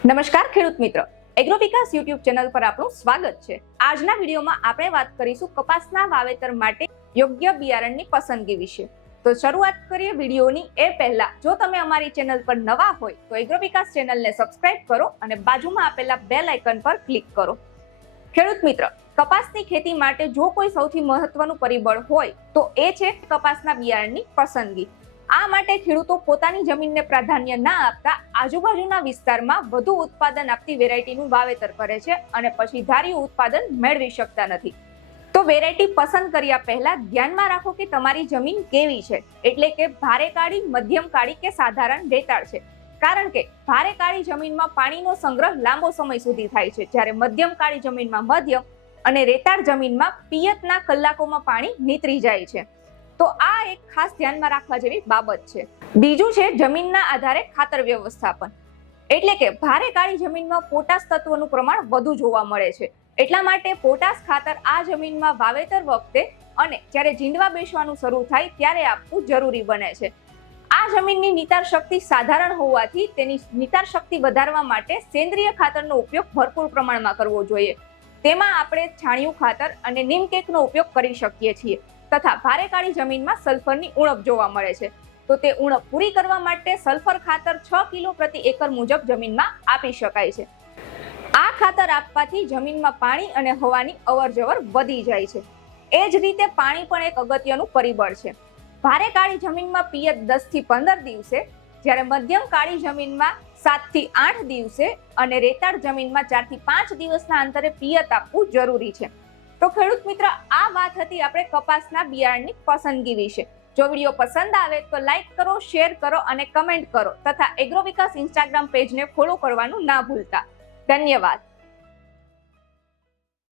નમસ્કાર ખેડૂત મિત્ર, એગ્રો વિકાસ યુટ્યુબ ચેનલ પર આપનું સ્વાગત છે। આજના વિડીયોમાં આપણે વાત કરીશું કપાસના વાવેતર માટે યોગ્ય બિયારણની પસંદગી વિશે। તો શરૂઆત કરીએ વિડીયોની એ પહેલા જો તમે અમારી ચેનલ પર નવા હોય તો એગ્રો વિકાસ ચેનલને સબસ્ક્રાઇબ કરો અને બાજુમાં આપેલા બેલ આઇકન પર ક્લિક કરો। ખેડૂત મિત્ર, કપાસની ખેતી માટે જો કોઈ સૌથી મહત્વનું પરિબળ હોય તો એ છે કપાસના બિયારણની પસંદગી। આ માટે ખેડૂતો પોતાની જમીનને પ્રાધાન્ય ના આપતા આજુબાજુના વિસ્તારમાં વધુ ઉત્પાદન આપતી વેરાયટીનું વાવેતર કરે છે અને પછી ધાર્યું ઉત્પાદન મેળવી શકતા નથી। તો વેરાયટી પસંદ કર્યા પહેલા ધ્યાનમાં રાખો કે તમારી જમીન કેવી છે, એટલે કે ભારે કાળી, મધ્યમ કાળી કે સાધારણ રેતાળ છે। કારણ કે ભારે કાળી જમીનમાં પાણીનો સંગ્રહ લાંબો સમય સુધી થાય છે, જ્યારે મધ્યમ કાળી જમીનમાં મધ્યમ અને રેતાળ જમીનમાં પિયતના કલાકોમાં પાણી નીતરી જાય છે। તો આ એક ખાસ ધ્યાનમાં રાખવા જેવી બાબત છે। બીજું છે જમીનના આધારે ખાતર વ્યવસ્થાપન, એટલે કે ભારે કાળી જમીનમાં પોટાશ તત્વનું પ્રમાણ વધુ જોવા મળે છે, એટલા માટે પોટાશ ખાતર આ જમીનમાં વાવેતર વખતે અને જ્યારે જીંડવા બેસવાનું શરૂ થાય ત્યારે આપવું જરૂરી બને છે। આ જમીનની નિતાર શક્તિ સાધારણ હોવાથી તેની નિતાર શક્તિ વધારવા માટે સેન્દ્રિય ખાતરનો ઉપયોગ ભરપૂર પ્રમાણમાં કરવો જોઈએ। તેમાં આપણે છાણિયું ખાતર અને નીમકેકનો ઉપયોગ કરી શકીએ છીએ તથા ભારે કાળી જમીનમાં સલ્ફરની ઉણપ જોવા મળે છે, તો તે ઉણપ પૂરી કરવા માટે સલ્ફર ખાતર 6 કિલો પ્રતિ એકર મુજબ જમીનમાં આપી શકાય છે। આ ખાતર આપવાથી જમીનમાં પાણી અને હવાની અવરજવર વધી જાય છે। એ જ રીતે પાણી પણ એક અગત્યનું પરિબળ છે। ભારે કાળી જમીનમાં પિયત 10 થી 15 દિવસે, જ્યારે મધ્યમ કાળી જમીનમાં 7 થી 8 દિવસે અને રેતાળ જમીનમાં 4 થી 5 દિવસના અંતરે પિયત આપવું જરૂરી છે। તો ખેડૂત મિત્ર, આ વાત હતી આપણે કપાસના બિયારણની પસંદગી વિશે। જો વિડીયો પસંદ આવે તો લાઈક કરો, શેર કરો અને કમેન્ટ કરો તથા એગ્રો વિકાસ ઇન્સ્ટાગ્રામ પેજને ફોલો કરવાનું ના ભૂલતા। ધન્યવાદ।